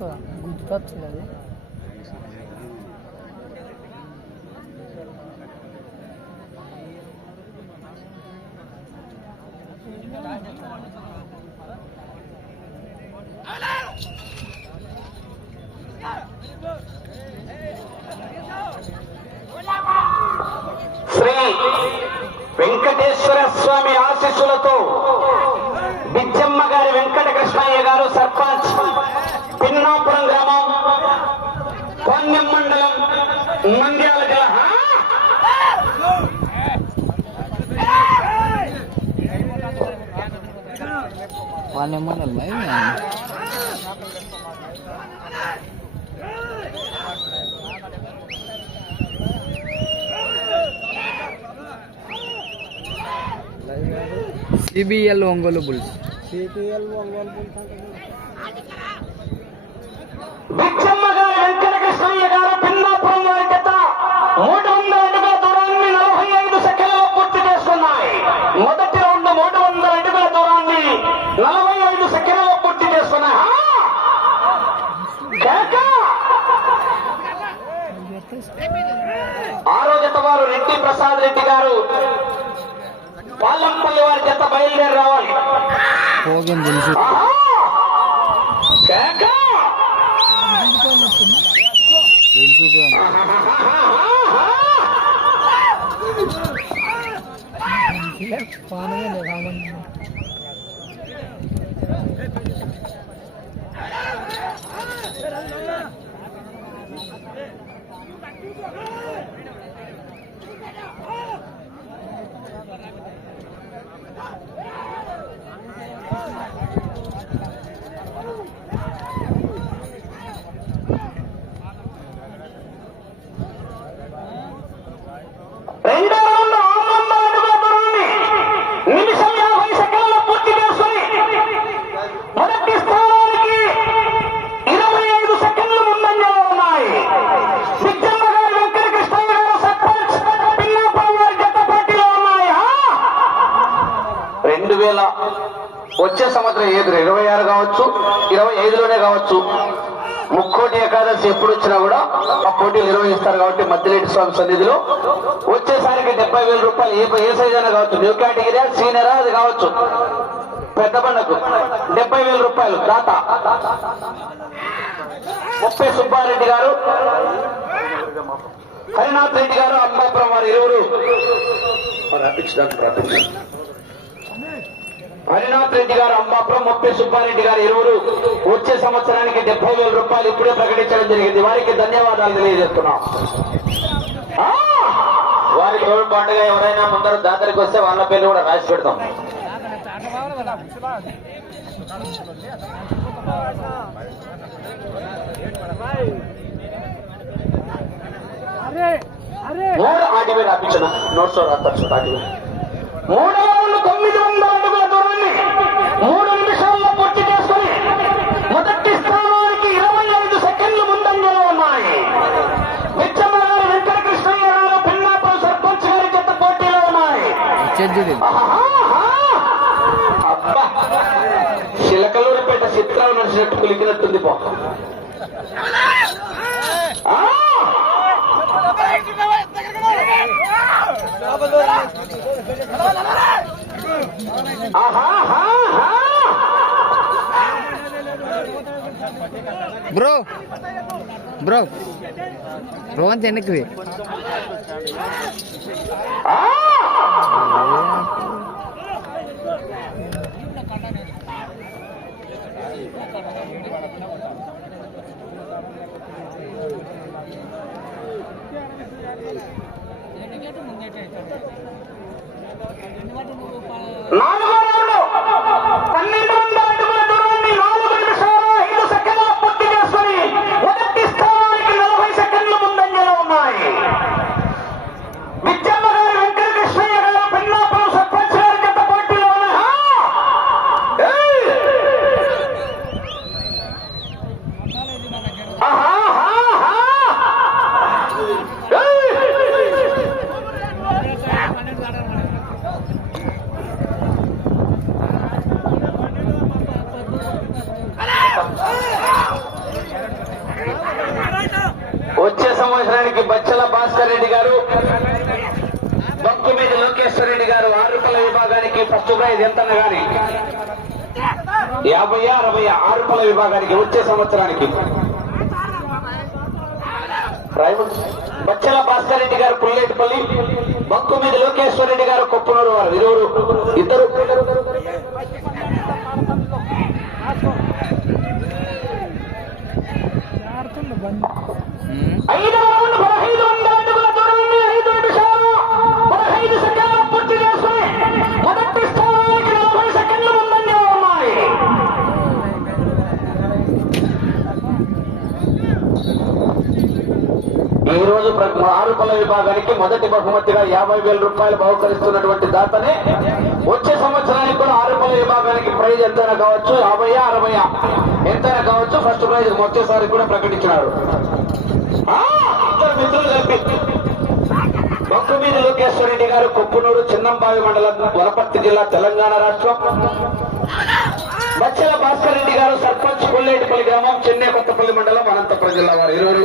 వస్తుందా? గుర్తుకొచ్చింది అది శ్రీ వెంకటేశ్వర స్వామి ఆశీస్సులతో బిచ్చమ్మ గారి వెంకట కృష్ణయ్య గారు సర్పంచ్ పిన్నాపురం గ్రామం కోన్యం మండలం నంద్యాల జిల్లా వాళ్ళు ఏమన్నా CBL Ongole bulls CBL Ongole బిచ్చమ్మ ఆరో జత వారు రెడ్డి ప్రసాద్ రెడ్డి గారు? పాలంపల్లి వారి జత బయలుదేరి రావాలి. ఆహా! వేల వచ్చే సంవత్సరం ఏది ఇరవై ఆరు కావచ్చు ఇరవై ఐదులోనే కావచ్చు. ముక్కోటి ఏకాదశి ఎప్పుడు వచ్చినా కూడా ఆ పోటీలు నిర్వహిస్తారు కాబట్టి మధ్యలేటి స్వామి సన్నిధిలో. వచ్చేసరికి డెబ్బై వేల రూపాయలు ఏ ఏ సైజ్ అయినా కావచ్చు. న్యూ కేటగిరీ సీనియరా అది కావచ్చు. పెద్ద పండకు డెబ్బై వేల రూపాయలు దాత. ముప్పై సుబ్బారెడ్డి గారు హరినాథ్ రెడ్డి గారు అంబాపురం వారు ఇరువురు. హరినాథ్ రెడ్డి గారు అంబాపురం ముప్పై సుబ్బారెడ్డి గారు ఇరువురు వచ్చే సంవత్సరానికి డెబ్బై వేల రూపాయలు ఇప్పుడే ప్రకటించడం జరిగింది. వారికి ధన్యవాదాలు తెలియజేస్తున్నాం. వారికి వారి పండుగ ఎవరైనా ముందర జాతరకు వస్తే వాళ్ళ పేర్లు కూడా రాసి పెడతాం. మూడు ఆటివే రాపించిన. నోట్స్ రాస్తారు మూడు తొమ్మిది నడిచినట్టు కులికినట్టుంది పో బ్రో బ్రో రోహన్ వెనక్కి నాలుగో రౌండ్ పన్నెండు వందల అడుగుల దూరాన్ని నాలుగు నిమిషాల ఐదు సెకండ్ల పూర్తి చేసుకుని మొదటి స్థానానికి నలభై సెకండ్లు ముందంజలో ఉన్నాయి విద్యమ్మ గారు వెంకటకృష్ణయ్య గారు పిన్నాపురం సర్పంచ్ గారి జత పోటీలో ఉన్నాయి ఆ! ఏయ్! ఆహాహాహా! ఏయ్! వచ్చే సంవత్సరానికి బచ్చల భాస్కర్ రెడ్డి గారు బొక్కుమీది లోకేశ్వర రెడ్డి గారు ఆరు రూపాయల విభాగానికి చెప్తాను కానీ యాభై అరవై ఆరు రూపాయల విభాగానికి వచ్చే సంవత్సరానికి. బచ్చల భాస్కర్ రెడ్డి గారు పుల్లేటిపల్లి బంకు మీద లోకేశ్వర రెడ్డి గారు కొప్పనూరు వారు. ఇరువురు ఇద్దరు ఉమ్. ఐదవ రౌండ్ పదహైదు వందల అడుగుల దూరం ఉంది ఐదు నిమిషాలు పదహైదు సెకండ్లు పూర్తి చేసుకుని మొదటి స్థానానికి నలభై సెకండ్లు ముందంజలో ఉన్నాయి ఈ రోజు ప్ర- ఆరు పళ్ళ సంవత్సరానికి మొదటి బహుమతిగా యాభై వేల రూపాయలు బహుకరిస్తున్నటువంటి దాతనే వచ్చే సంవత్సరానికి కూడా ఆరు విభాగానికి ప్రైజ్ ఎంతైనా కావచ్చు? యాభై అరవై ఎంతైనా కావచ్చు? ఫస్ట్ ప్రైజ్ వచ్చేసారి కూడా ప్రకటించినారు ఆ, మిత్రులు కలిపి. బొక్కమీది లోకేశ్వర రెడ్డి గారు కొప్పునూరు చిన్నంబావి మండలం వనపర్తి జిల్లా తెలంగాణ రాష్ట్రం. బచ్చల భాస్కర్ రెడ్డి గారు సర్పంచ్ కొల్లేటిపల్లి గ్రామం చెన్నై కొత్తపల్లి మండలం అనంతపురం జిల్లా వారు. ఇరువురు.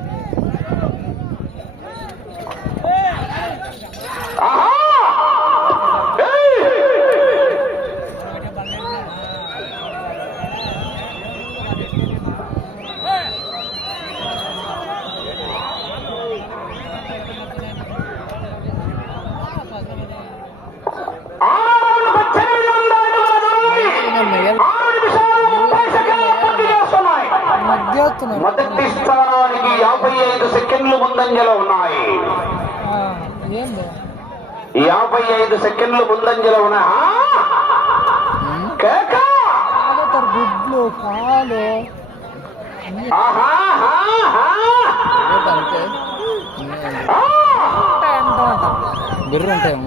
ఆహా! ఏయ్! ఆరు పద్దెనిమిది వందల అడుగుల దూరం ఉంది. ఆరు నిమిషాలు ముప్పై సెకండ్లు పూర్తి చేస్తున్నాయి. మొదటి స్థానానికి యాభై ఐదు సెకండ్లు ముందంజలో ఉన్నాయి. యాభై ఐదు సెకండ్లు ముందంజలో ఉన్నాయి. గుడ్లు బిర్రు ఉంటాయి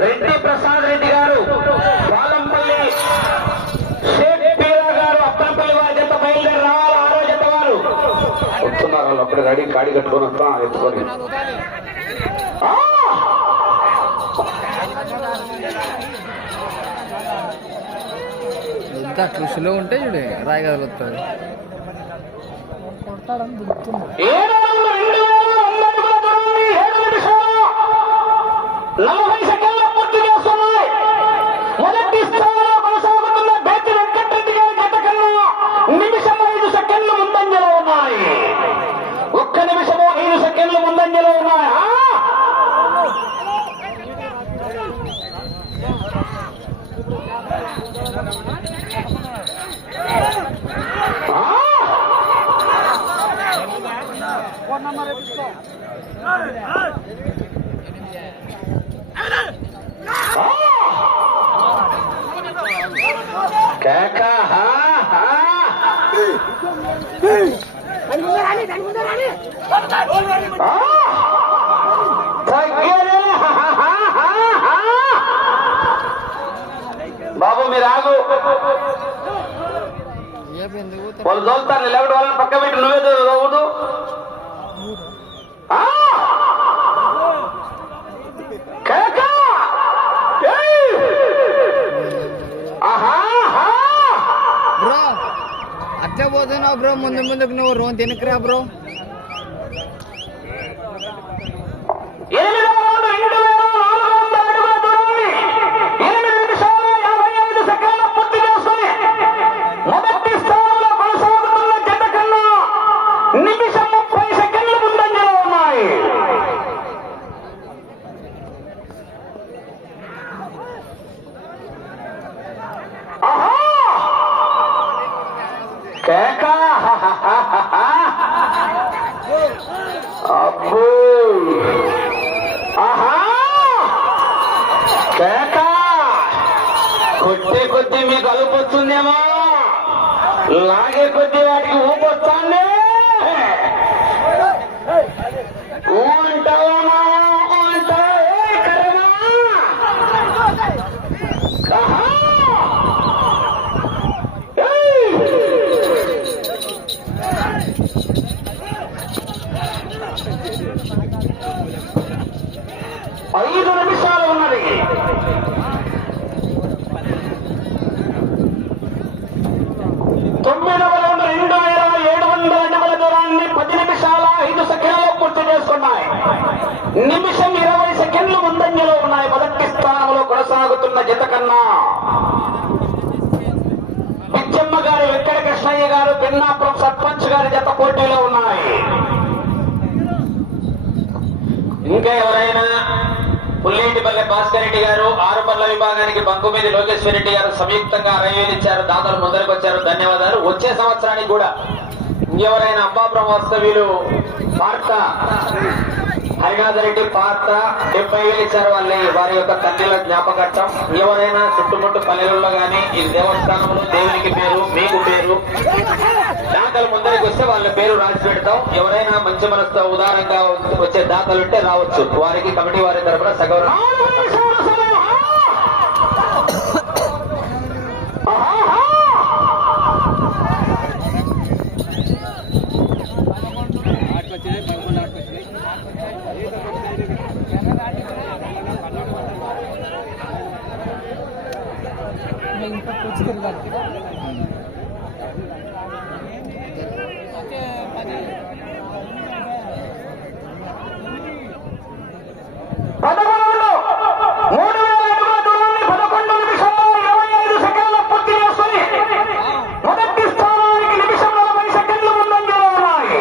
రెడ్డి ప్రసాద్ రెడ్డి గారు బాలంపల్లి షేక్ పీరా గారు అప్పంపల్లి వారి జత బయలుదేరి రావాలి. ఆరో జత వారు. వస్తున్నారు వాళ్ళు అప్పుడు రెడీ కాడి కట్టుకొని వస్తాం ఎత్తుకొని. ఆ! ఇంకా కృషిలో ఉంటే చూడే రాయగదలు రాయగలుగుతాడు కొడతాడని దిగుతున్నా ఏడు వందల రెండు వేల వంద అడుగుల దూరాన్ని ఏడు నిమిషాలు నలభై సెకండ్ల పూర్తి చేస్తున్నాయి మొదటి స్థానంలో కొనసాగుతున్న బేతి వెంకటరెడ్డి గారి గత కన్నా నిమిషం ఐదు సెకండ్లు ముందంజలో ఉన్నాయి ఒక్క నిమిషము ఐదు సెకండ్లు ముందంజలో ఉన్నాయి ఆ! ఆ! ఫోన్ నెంబర్ ఎత్తుకో కేక హా, హా. ఆ! తగ్గేదే. హా, హా, హా, హా. బాబు మీరు ఆగు. వాళ్ళు తోలుతారు లేకపోతే వాళ్ళని పక్క పెట్టి నువ్వే తోలవద్దు ఆ! కేక! ఏయ్! ఆహా, ఆహా. బ్రో అట్లే పోతున్నావు బ్రో ముందు ముందుకు నువ్వు రోన్ తినకరా బ్రో. ఎనిమిదవ అబ్బో ఆహా! కేక! కొట్టే కొద్దీ మీకు అలుపు వస్తుందేమో? లాగే కొద్దీ వాటికి ఊపు ఉన్న పిచ్చమ్మ గారు వెంకట కృష్ణయ్య గారు పిన్నాపురం సర్పంచ్ గారి జత పోటీలో ఉన్నాయి. ఇంకా ఎవరైనా పుల్లేటిపల్లె భాస్కర్ రెడ్డి గారు ఆరుపల్ల విభాగానికి బంకుమీది లోకేశ్వర రెడ్డి గారు సంయుక్తంగా అరవై ఇచ్చారు దాతలు ముందరికి వచ్చారు ధన్యవాదాలు. వచ్చే సంవత్సరానికి కూడా ఇంకెవరైనా అంబాపురం వాస్తవ్యులు వార్త హరినాథ రెడ్డి పాత్ర డెబ్బై వేలు ఇచ్చారు వాళ్ళ వారి యొక్క తండ్రిల జ్ఞాపకార్థం ఎవరైనా చుట్టుముట్టు పల్లెలలో గాని ఈ దేవస్థానంలో దేవునికి పేరు మీకు పేరు దాతలు ముందరికి వస్తే వాళ్ళ పేరు రాసి పెడతాం. ఎవరైనా మంచి మనసుతో ఉదారంగా వచ్చే దాతలు ఉంటే రావచ్చు. వారికి కమిటీ వారి తరపున సగౌరవం. ఇంకా కూర్చు తిరగాలి పదకొండు మూడు వేల అడుగుల దూరాన్ని పదకొండు నిమిషంలో ఇరవై ఐదు సెకండ్ల పూర్తి చేసుకుని మొదటి స్థానానికి నిమిషం నలభై సెకండ్లు ముందంజలో ఉన్నాయి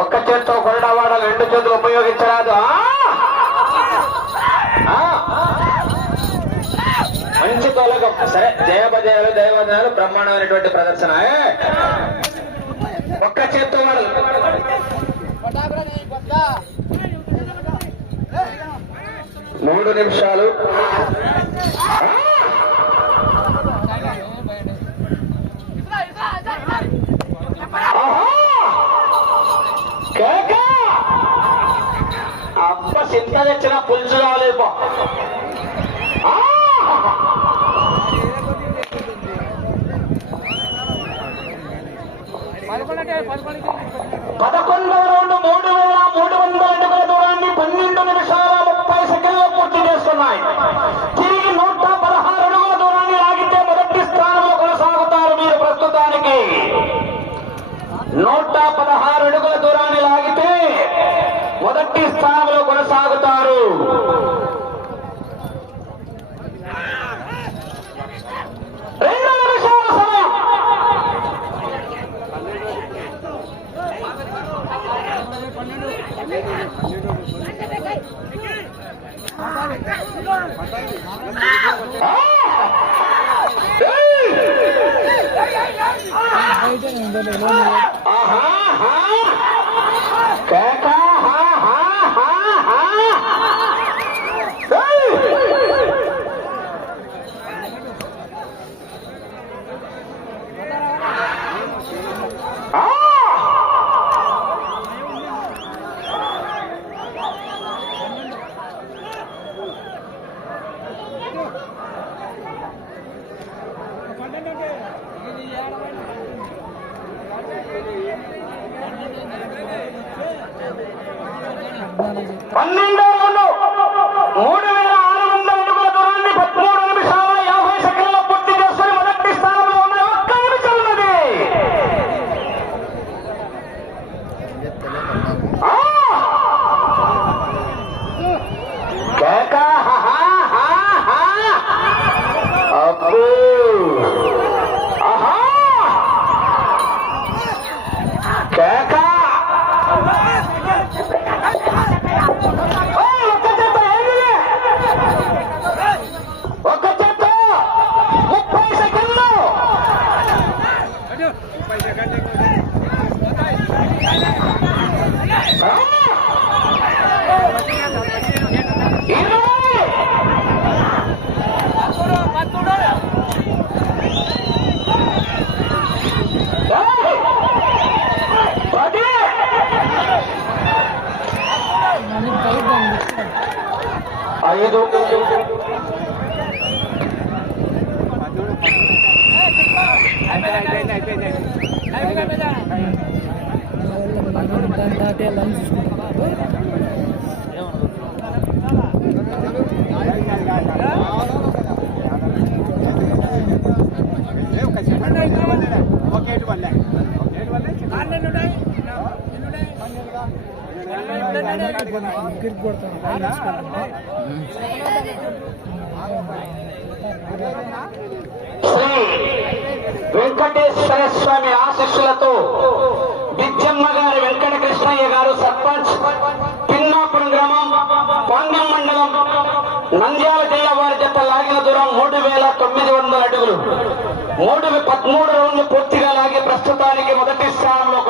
ఒక్క చేత్తో కొరడా పద్ధతులు ఉపయోగించరాదు. మంచి తోలకం సరే జయభజయాలు దైవజయాలు బ్రహ్మాండమైనటువంటి ప్రదర్శన. ఒక్క చేత్తో వాడాలి మూడు నిమిషాలు ఆ? ఆహా! కేక! అబ్బ చింత తెచ్చిన పులుసు కావాలి పదకొండు ఆ! రౌండ్ మూడు వేల మూడు వందల అడుగుల దూరాన్ని పన్నెండు నిమిషాల ముప్పై సెకండ్లు పూర్తి చేస్తున్నాయి. తిరిగి నూట పదహారు అడుగుల దూరాన్ని లాగితే మొదటి స్థానంలో కొనసాగుతారు మీరు ప్రస్తుతానికి. నూట పదహారు అడుగుల దూరాన్ని మొదటి స్థానంలో కొనసాగుతారు. రెండు పన్నెండో మూడు వేల ఆరు వందల అడుగుల దూరాన్ని పదమూడు నిమిషాల యాభై సెకండ్ల పూర్తి చేసుకుని మొదటి స్థానంలో ఉన్న ఒక్క నిమిషం ఉన్నది ఆ! కేక, హా, హా, హా, హా. అబ్బో. ఆహా. కేక. ఓయ్, ఒక్క చేత్తో ఏమిది? ఒక్క చేత్తో ముప్పై సెకండ్లు ఆ! ఇరవై ఏయ్! పది మనకి కలుద్దాం ఐదు దాటే లంచ్ శ్రీ వెంకటేశ్వర స్వామి ఆశస్సులతో బిచ్చమ్మ గారు వెంకట కృష్ణయ్య గారు సర్పంచ్ పిన్నాపురం గ్రామం పాండ్యం మండలం నంద్యాల జిల్లా వారి జత లాగిన దూరం మూడు వేల తొమ్మిది వందల అడుగులు. మూడు పదమూడు రౌండ్లు పూర్తిగా లాగి ప్రస్తుతానికి మొదటి స్థానంలో